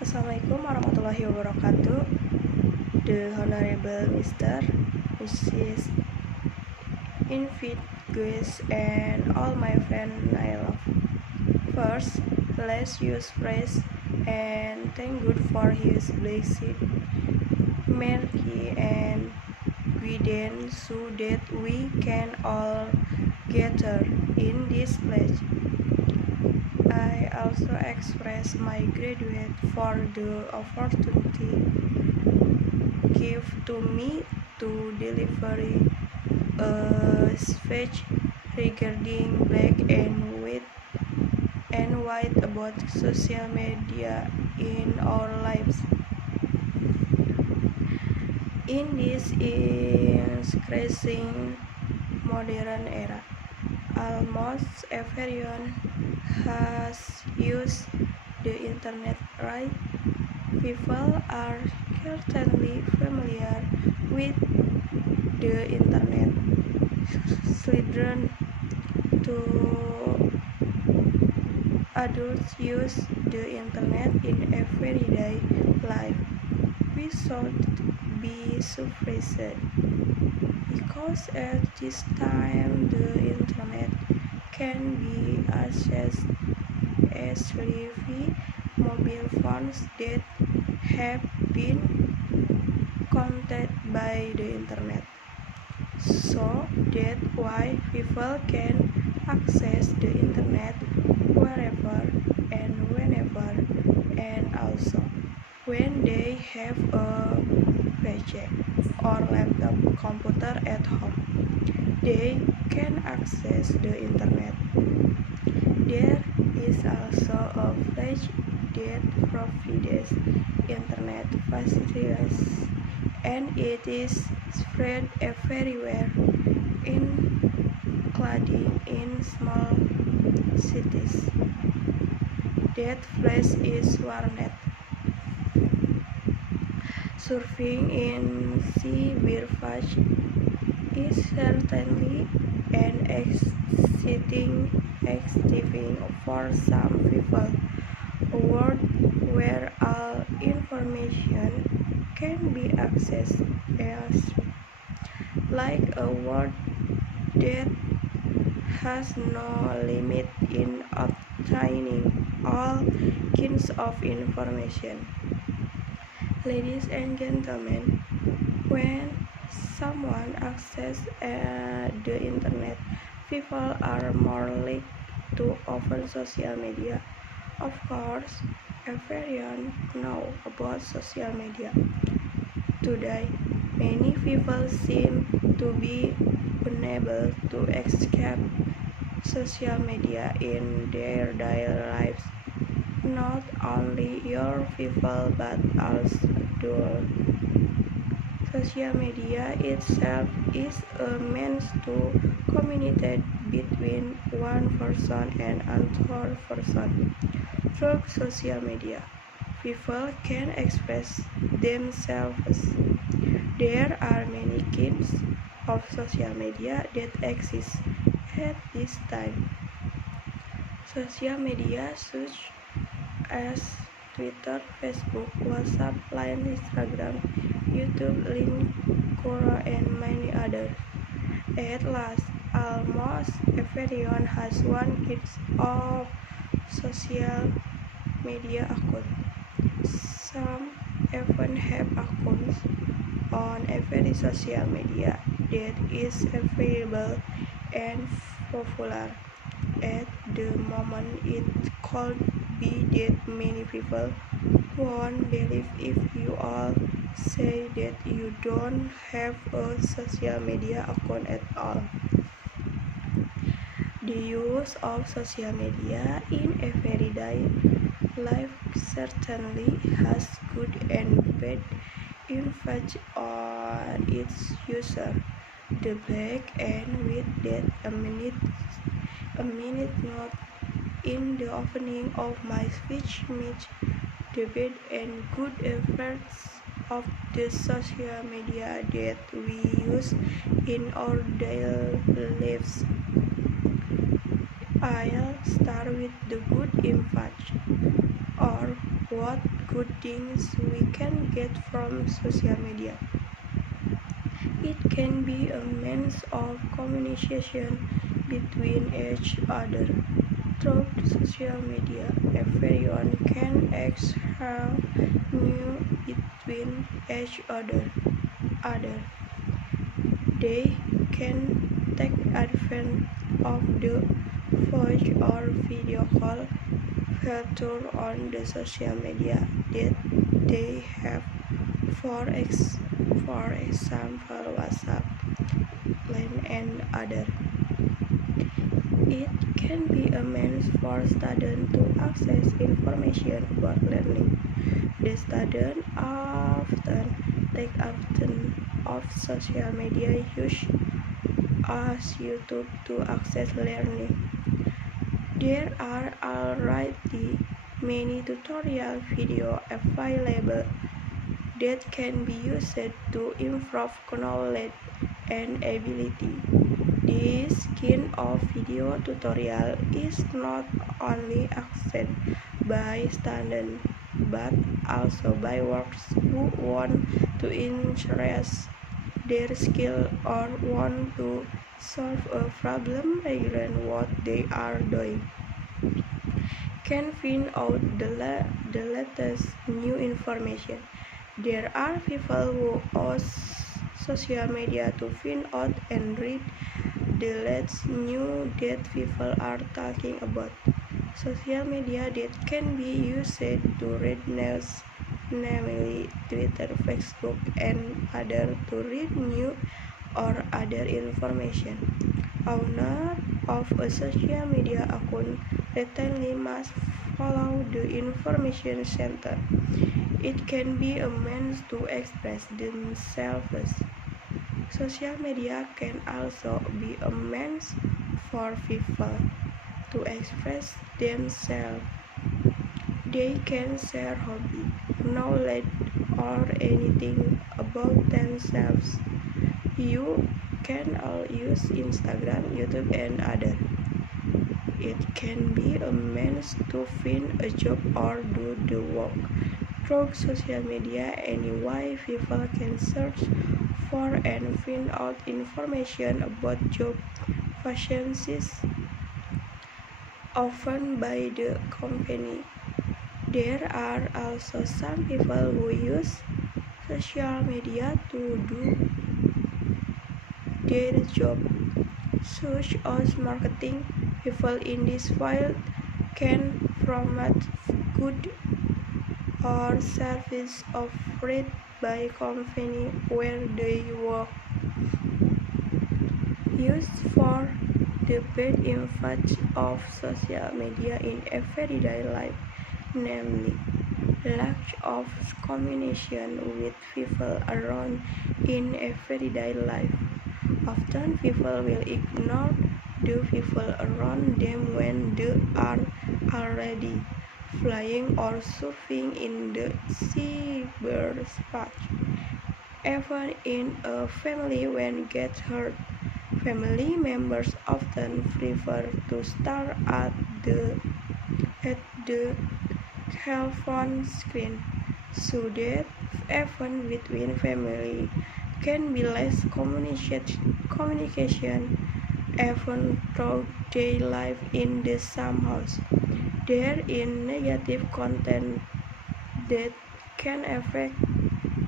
Assalamualaikum warahmatullahi wabarakatuh. The Honorable Mr. Mrs. Invigilates and all my friends I love. First, let's use praise and thank God for His blessed mercy and guidance so that we can all gather in this place. I also express my gratitude for the opportunity given to me to deliver a speech regarding black and white about social media in our lives. In this increasing modern era, almost everyone has used the internet, right? People are certainly familiar with the internet. Children to adults use the internet in everyday life. We should be surprised because at this time the internet can be accessed as via mobile phones that have been connected by the internet. So that's why people can access the internet wherever and whenever, and also when they have a PC or laptop computer at home, they can access the internet. There is also a page that provides internet facilities and it is spread everywhere, including in small cities. That place is Warnet. Surfing in cyberpage is certainly an exciting for some people. A world where all information can be accessed as like a world that has no limit in obtaining all kinds of information. Ladies and gentlemen, when someone accesses the internet, people are more likely to open social media. Of course, everyone knows about social media. Today, many people seem to be unable to escape social media in their daily lives. Not only your people but also adults. Social media itself is a means to communicate between one person and another person. Through social media, people can express themselves. There are many kinds of social media that exist at this time. Social media such as Twitter, Facebook, WhatsApp, Line, Instagram, YouTube, LinkedIn, and many others. At last, almost everyone has one kind of social media account. Some even have accounts on every social media that is available and popular. At the moment, it could be that many people won't believe if you all say that you don't have a social media account at all. The use of social media in everyday life certainly has good and bad effects on its user. The black and white that a minute note in the opening of my speech meets the bad and good effects of the social media that we use in our daily lives. I'll start with the good impact, or what good things we can get from social media. It can be a means of communication between each other. Through social media, everyone can exchange news between each other. They can take advantage of the voice or video call feature on the social media that they have, for example WhatsApp, Line, and other. It can be a means for students to access information about learning. The students often take advantage of social media use as YouTube to access learning. There are already many tutorial videos available that can be used to improve knowledge and ability. This kind of video tutorial is not only accessed by students but also by workers who want to increase their skill or want to solve a problem regarding what they are doing. Can find out the latest new information. There are people who use social media to find out and read the latest news that people are talking about. Social media that can be used to read news, namely Twitter, Facebook, and other to read news or other information. Owner of a social media account routinely must follow the information center. It can be a means to express themselves. Social media can also be a means for people to express themselves. They can share hobby, knowledge, or anything about themselves. You can all use Instagram, YouTube, and other. It can be a means to find a job or do the work. Through social media, anyway, people can search for and find out information about job vacancies, often by the company. There are also some people who use social media to do their job, such as marketing. People in this field can promote goods or services offered by company where they work. Used for the bad impact of social media in everyday life, namely lack of communication with people around in everyday life. Often people will ignore the people around them when they are already flying or surfing in the cyberspace. Even in a family when gets hurt, family members often prefer to stare at the telephone screen, so that even between family can be less communication, even though they live in the same house. There is negative content that can affect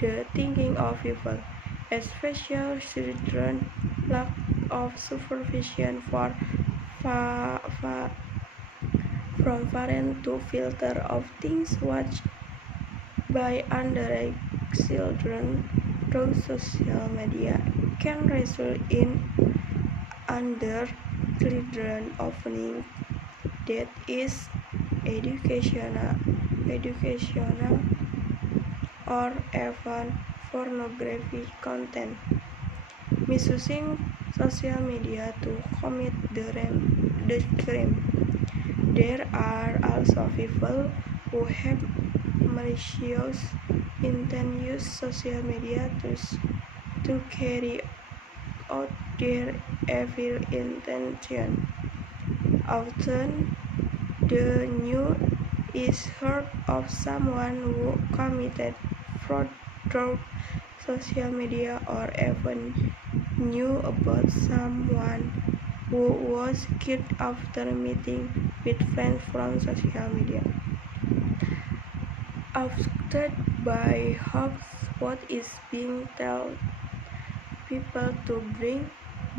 the thinking of people, especially children. Lack of supervision from parents to filter of things watched by underage children through social media can result in under children opening that is educational or even pornography content. Misusing social media to commit the crime. There are also people who have malicious intent use social media to carry out their evil intention. Often, the news is heard of someone who committed fraud through social media, or even knew about someone who was killed after meeting with friends from social media. Affected by hoax, what is being told people to bring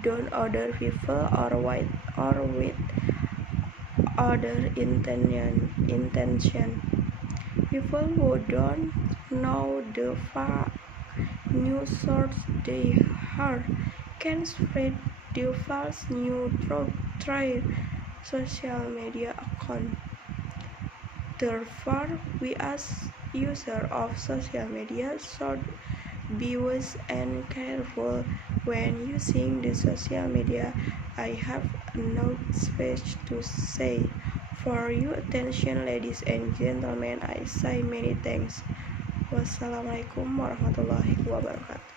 down other people or with other intention. People who don't know the fact news source they heard can spread the false news through their social media account. Therefore, we as users of social media should be wise and careful when using the social media. I have no speech to say. For your attention, ladies and gentlemen, I say many thanks. Wassalamualaikum warahmatullahi wabarakatuh.